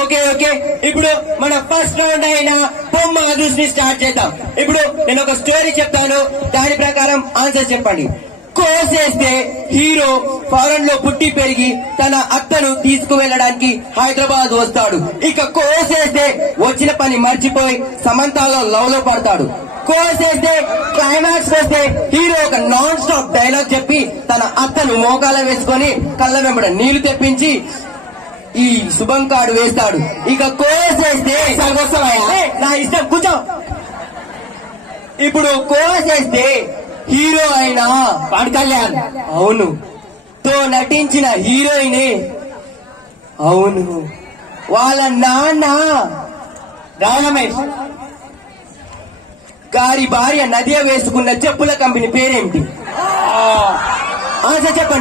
Okay okay, ఇప్పుడు మన first round అయిన బొమ్మ అదృష్టి స్టార్ట్ చేద్దాం. ఇప్పుడు నేను ఒక స్టోరీ చెప్తాను, దాని ప్రకారం ఆన్సర్ చెప్పండి. కోసేస్తే హీరో ఫారెన్ లో పుట్టి పెరిగి తన అత్తను తీసుకువెళ్ళడానికి హైదరాబాద్ వస్తాడు. ఇక కోసేస్తే వచ్చిన పని మర్చిపోయి సమంతాలో లవ్ లో పడతాడు. కోసేస్తే క్లైమాక్స్ వస్తే హీరో ఒక నాన్ స్టాప్ డైలాగ్ చెప్పి తన అత్తను మోకాల వేసుకొని కళ్ళ వెంబడ నీళ్లు తెప్పించి ఈ శుభం కార్డు వేస్తాడు. ఇక కోసేస్తే నా ఇష్టం కూర్చో. ఇప్పుడు కోసేస్తే హీరో అయినా పవన్ కళ్యాణ్ అవును తో నటించిన హీరోయినే అవును వాళ్ళ నాన్న రమేష్ గారి భార్య నదియా వేసుకున్న చెప్పుల కంపెనీ పేరేమిటి? ఆన్సర్ చెప్పండి.